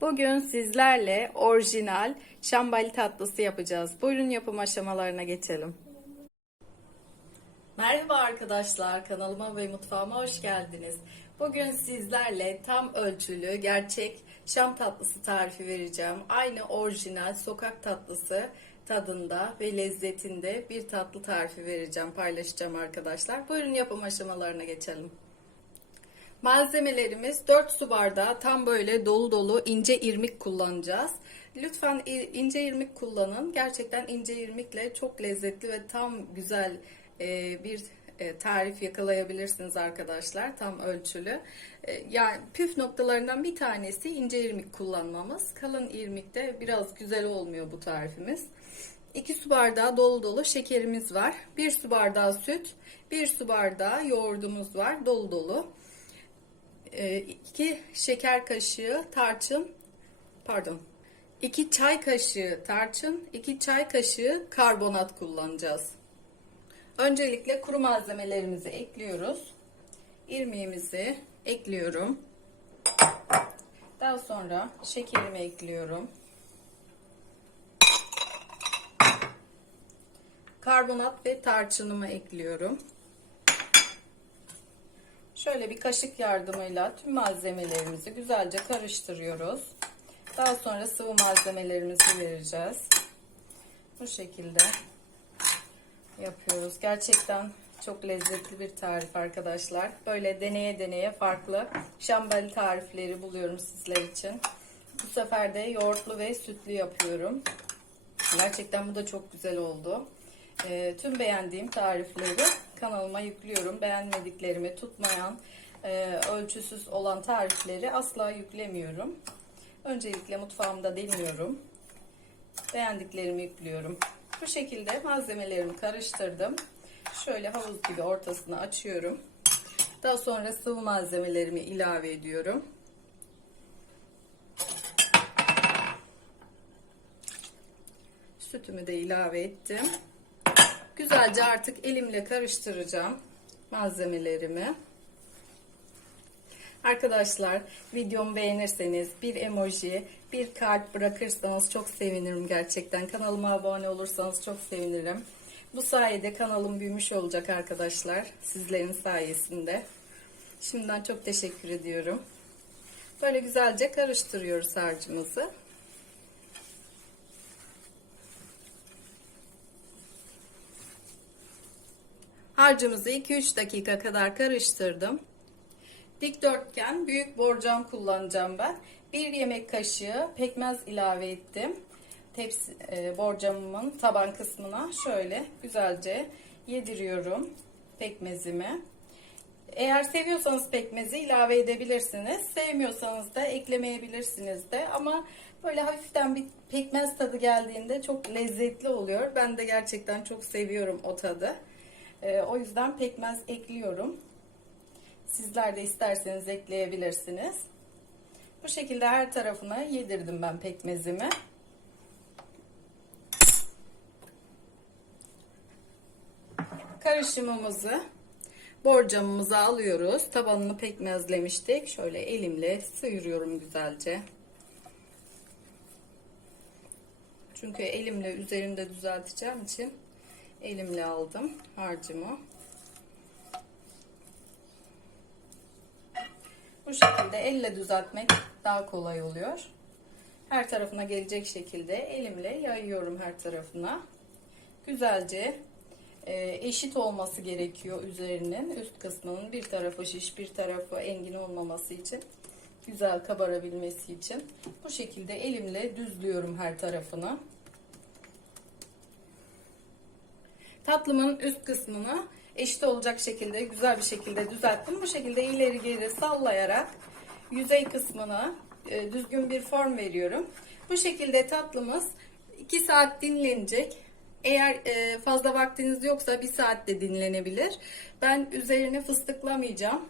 Bugün sizlerle orijinal şambali tatlısı yapacağız. Buyurun yapım aşamalarına geçelim. Merhaba arkadaşlar, kanalıma ve mutfağıma hoş geldiniz. Bugün sizlerle tam ölçülü, gerçek şam tatlısı tarifi vereceğim. Aynı orijinal sokak tatlısı tadında ve lezzetinde bir tatlı tarifi vereceğim, paylaşacağım arkadaşlar. Buyurun yapım aşamalarına geçelim. Malzemelerimiz 4 su bardağı tam böyle dolu dolu ince irmik kullanacağız. Lütfen ince irmik kullanın. Gerçekten ince irmikle çok lezzetli ve tam güzel e, bir e, tarif yakalayabilirsiniz arkadaşlar. Tam ölçülü. E, Yani püf noktalarından bir tanesi ince irmik kullanmamız. Kalın irmikte biraz güzel olmuyor bu tarifimiz. 2 su bardağı dolu dolu şekerimiz var. 1 su bardağı süt, 1 su bardağı yoğurdumuz var dolu dolu. 2 şeker kaşığı tarçın pardon 2 çay kaşığı tarçın 2 çay kaşığı karbonat kullanacağız. Öncelikle kuru malzemelerimizi ekliyoruz. İrmiğimizi ekliyorum. Daha sonra şekerimi ekliyorum. Karbonat ve tarçınımı ekliyorum. Şöyle bir kaşık yardımıyla tüm malzemelerimizi güzelce karıştırıyoruz. Daha sonra sıvı malzemelerimizi vereceğiz. Bu şekilde yapıyoruz. Gerçekten çok lezzetli bir tarif arkadaşlar. Böyle deneye deneye farklı şambali tarifleri buluyorum sizler için. Bu sefer de yoğurtlu ve sütlü yapıyorum. Gerçekten bu da çok güzel oldu. E, tüm beğendiğim tarifleri kanalıma yüklüyorum. Beğenmediklerimi tutmayan, e, ölçüsüz olan tarifleri asla yüklemiyorum. Öncelikle mutfağımda deniyorum. Beğendiklerimi yüklüyorum. Bu şekilde malzemelerimi karıştırdım. Şöyle havuz gibi ortasını açıyorum. Daha sonra sıvı malzemelerimi ilave ediyorum. Sütümü de ilave ettim. Güzelce artık elimle karıştıracağım malzemelerimi. Arkadaşlar videomu beğenirseniz bir emoji, bir kalp bırakırsanız çok sevinirim gerçekten. Kanalıma abone olursanız çok sevinirim. Bu sayede kanalım büyümüş olacak arkadaşlar. Sizlerin sayesinde. Şimdiden çok teşekkür ediyorum. Böyle güzelce karıştırıyoruz harcımızı. Harcımızı 2-3 dakika kadar karıştırdım. Dikdörtgen büyük borcam kullanacağım ben. 1 yemek kaşığı pekmez ilave ettim. Tepsi e, borcamımın taban kısmına şöyle güzelce yediriyorum pekmezimi. Eğer seviyorsanız pekmezi ilave edebilirsiniz. Sevmiyorsanız da eklemeyebilirsiniz de ama böyle hafiften bir pekmez tadı geldiğinde çok lezzetli oluyor. Ben de gerçekten çok seviyorum o tadı. E, o yüzden pekmez ekliyorum. Sizler de isterseniz ekleyebilirsiniz. Bu şekilde her tarafına yedirdim ben pekmezimi. Karışımımızı borcamımıza alıyoruz. Tabanını pekmezlemiştik. Şöyle elimle sıyırıyorum güzelce. Çünkü elimle üzerinde düzelteceğim için elimle aldım harcımı. Bu şekilde elle düzeltmek daha kolay oluyor. Her tarafına gelecek şekilde elimle yayıyorum her tarafına. Güzelce e, eşit olması gerekiyor üzerinin üst kısmının bir tarafı şiş bir tarafı engin olmaması için güzel kabarabilmesi için bu şekilde elimle düzlüyorum her tarafını. Tatlımın üst kısmını eşit olacak şekilde güzel bir şekilde düzelttim. Bu şekilde ileri geri sallayarak yüzey kısmına e, düzgün bir form veriyorum. Bu şekilde tatlımız 2 saat dinlenecek. Eğer e, fazla vaktiniz yoksa 1 saat de dinlenebilir. Ben üzerine fıstıklamayacağım.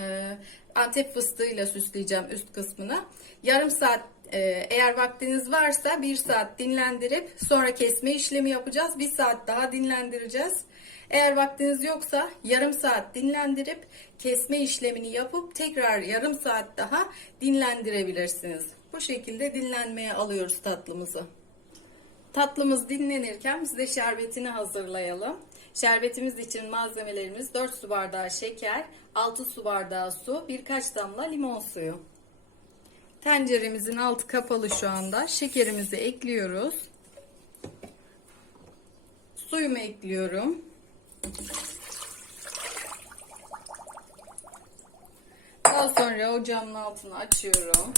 E, Antep fıstığıyla süsleyeceğim üst kısmını. Yarım saat e, eğer vaktiniz varsa bir saat dinlendirip sonra kesme işlemi yapacağız. Bir saat daha dinlendireceğiz. Eğer vaktiniz yoksa yarım saat dinlendirip kesme işlemini yapıp tekrar yarım saat daha dinlendirebilirsiniz. Bu şekilde dinlenmeye alıyoruz tatlımızı. Tatlımız dinlenirken biz de şerbetini hazırlayalım. Şerbetimiz için malzemelerimiz 4 su bardağı şeker, 6 su bardağı su, birkaç damla limon suyu. Tenceremizin altı kapalı şu anda. Şekerimizi ekliyoruz. Suyumu ekliyorum. Daha sonra ocağımın altını açıyorum.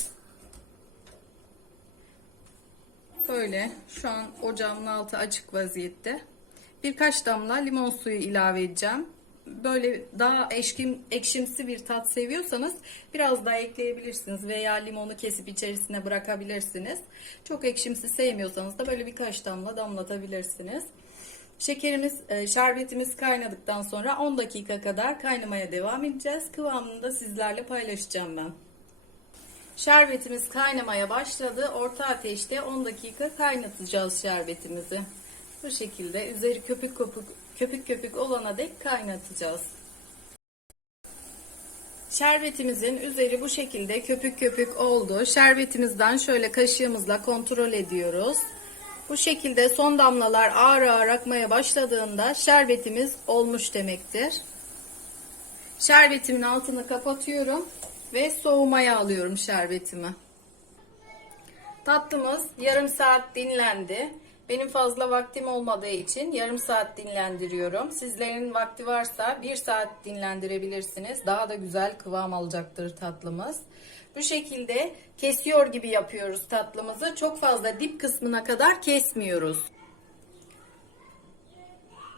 Böyle şu an ocağımın altı açık vaziyette. Birkaç damla limon suyu ilave edeceğim. Böyle daha eşkim, ekşimsi bir tat seviyorsanız biraz daha ekleyebilirsiniz veya limonu kesip içerisine bırakabilirsiniz. Çok ekşimsi sevmiyorsanız da böyle birkaç damla damlatabilirsiniz. Şekerimiz, e, şerbetimiz kaynadıktan sonra 10 dakika kadar kaynamaya devam edeceğiz. Kıvamını da sizlerle paylaşacağım ben. Şerbetimiz kaynamaya başladı. Orta ateşte 10 dakika kaynatacağız şerbetimizi. Bu şekilde üzeri köpük köpük köpük köpük olana dek kaynatacağız. Şerbetimizin üzeri bu şekilde köpük köpük oldu. Şerbetimizden şöyle kaşığımızla kontrol ediyoruz. Bu şekilde son damlalar ağır ağır akmaya başladığında şerbetimiz olmuş demektir. Şerbetimin altını kapatıyorum ve soğumaya alıyorum şerbetimi. Tatlımız yarım saat dinlendi. Benim fazla vaktim olmadığı için yarım saat dinlendiriyorum. Sizlerin vakti varsa bir saat dinlendirebilirsiniz. Daha da güzel kıvam alacaktır tatlımız. Bu şekilde kesiyor gibi yapıyoruz tatlımızı. Çok fazla dip kısmına kadar kesmiyoruz.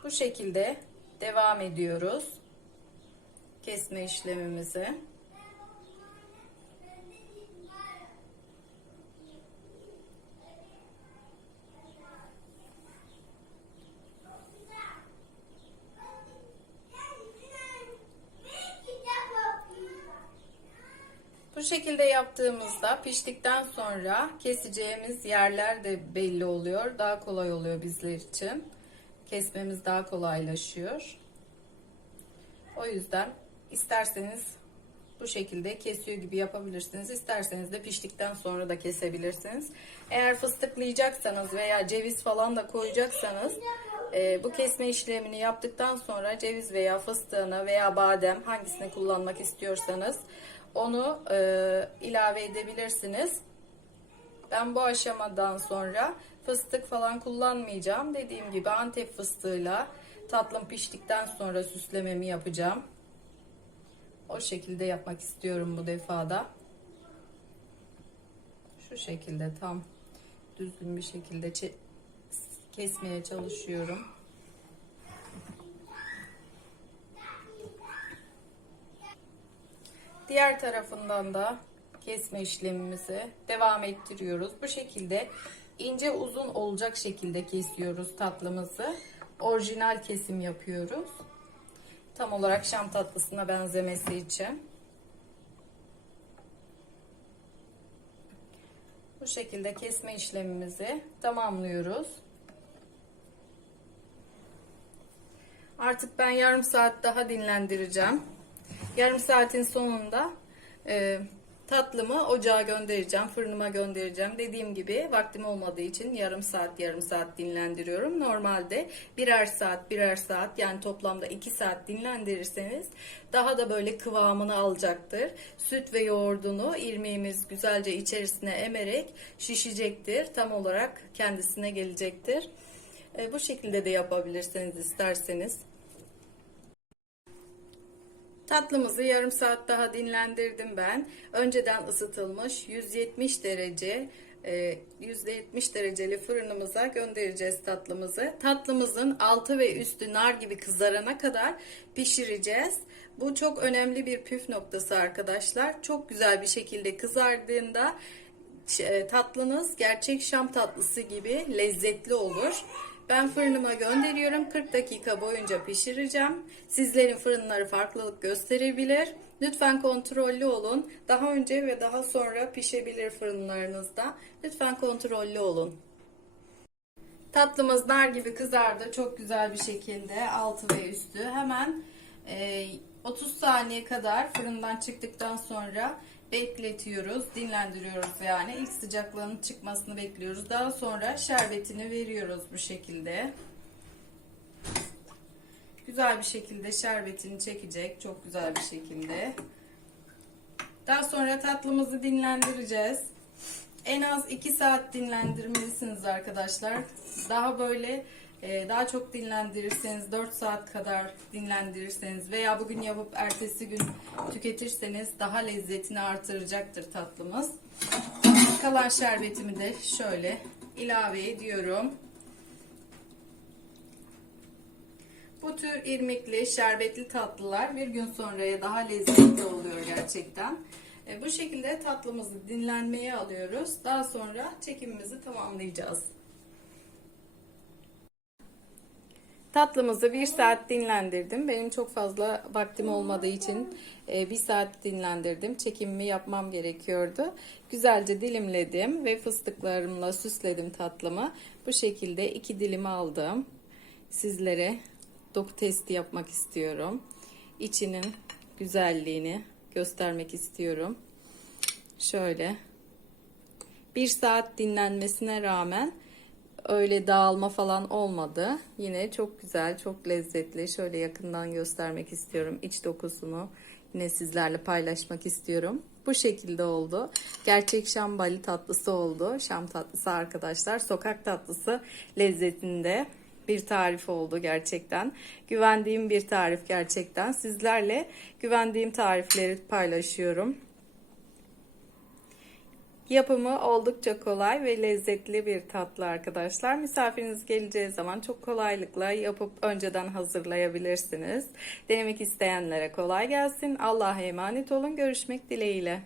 Bu şekilde devam ediyoruz. Kesme işlemimizi. Şekilde yaptığımızda piştikten sonra keseceğimiz yerler de belli oluyor. Daha kolay oluyor bizler için. Kesmemiz daha kolaylaşıyor. O yüzden isterseniz bu şekilde kesiyor gibi yapabilirsiniz. İsterseniz de piştikten sonra da kesebilirsiniz. Eğer fıstıklayacaksanız veya ceviz falan da koyacaksanız e, bu kesme işlemini yaptıktan sonra ceviz veya fıstığını veya badem hangisini kullanmak istiyorsanız onu e, ilave edebilirsiniz. Ben bu aşamadan sonra fıstık falan kullanmayacağım. Dediğim gibi antep fıstığıyla tatlım piştikten sonra süslememi yapacağım. O şekilde yapmak istiyorum bu defada. Şu şekilde tam düzgün bir şekilde kesmeye çalışıyorum. Diğer tarafından da kesme işlemimizi devam ettiriyoruz. Bu şekilde ince uzun olacak şekilde kesiyoruz tatlımızı. Orijinal kesim yapıyoruz. Tam olarak şam tatlısına benzemesi için. Bu şekilde kesme işlemimizi tamamlıyoruz. Artık ben yarım saat daha dinlendireceğim. Yarım saatin sonunda e, tatlımı ocağa göndereceğim, fırınıma göndereceğim. Dediğim gibi vaktim olmadığı için yarım saat yarım saat dinlendiriyorum. Normalde birer saat birer saat yani toplamda iki saat dinlendirirseniz daha da böyle kıvamını alacaktır. Süt ve yoğurdunu irmiğimiz güzelce içerisine emerek şişecektir. Tam olarak kendisine gelecektir. E, bu şekilde de yapabilirsiniz isterseniz. Tatlımızı yarım saat daha dinlendirdim ben. Önceden ısıtılmış 170 derece %70 e, dereceli fırınımıza göndereceğiz tatlımızı. Tatlımızın altı ve üstü nar gibi kızarana kadar pişireceğiz. Bu çok önemli bir püf noktası arkadaşlar. Çok güzel bir şekilde kızardığında e, tatlınız gerçek şam tatlısı gibi lezzetli olur. Ben fırınıma gönderiyorum. 40 dakika boyunca pişireceğim. Sizlerin fırınları farklılık gösterebilir. Lütfen kontrollü olun. Daha önce ve daha sonra pişebilir fırınlarınızda. Lütfen kontrollü olun. Tatlımız nar gibi kızardı. Çok güzel bir şekilde altı ve üstü. Hemen e, 30 saniye kadar fırından çıktıktan sonra bekletiyoruz. Dinlendiriyoruz yani. İlk sıcaklığının çıkmasını bekliyoruz. Daha sonra şerbetini veriyoruz bu şekilde. Güzel bir şekilde şerbetini çekecek. Çok güzel bir şekilde. Daha sonra tatlımızı dinlendireceğiz. En az 2 saat dinlendirmelisiniz arkadaşlar. Daha böyle e, daha çok dinlendirirseniz 4 saat kadar dinlendirirseniz veya bugün yapıp ertesi gün tüketirseniz daha lezzetini artıracaktır tatlımız. Kalan şerbetimi de şöyle ilave ediyorum. Bu tür irmikli, şerbetli tatlılar bir gün sonraya daha lezzetli oluyor gerçekten. E, bu şekilde tatlımızı dinlenmeye alıyoruz. Daha sonra çekimimizi tamamlayacağız. Tatlımızı bir saat dinlendirdim. Benim çok fazla vaktim olmadığı için e, bir saat dinlendirdim. Çekimimi yapmam gerekiyordu. Güzelce dilimledim ve fıstıklarımla süsledim tatlımı. Bu şekilde iki dilim aldım. Sizlere doku testi yapmak istiyorum. İçinin güzelliğini göstermek istiyorum. Şöyle bir saat dinlenmesine rağmen öyle dağılma falan olmadı. Yine çok güzel, çok lezzetli. Şöyle yakından göstermek istiyorum. İç dokusunu yine sizlerle paylaşmak istiyorum. Bu şekilde oldu. Gerçek şambali tatlısı oldu. Şam tatlısı arkadaşlar. Sokak tatlısı lezzetinde bir tarif oldu gerçekten. Güvendiğim bir tarif gerçekten. Sizlerle güvendiğim tarifleri paylaşıyorum. Yapımı oldukça kolay ve lezzetli bir tatlı arkadaşlar. Misafiriniz geleceği zaman çok kolaylıkla yapıp önceden hazırlayabilirsiniz. Denemek isteyenlere kolay gelsin. Allah'a emanet olun. Görüşmek dileğiyle.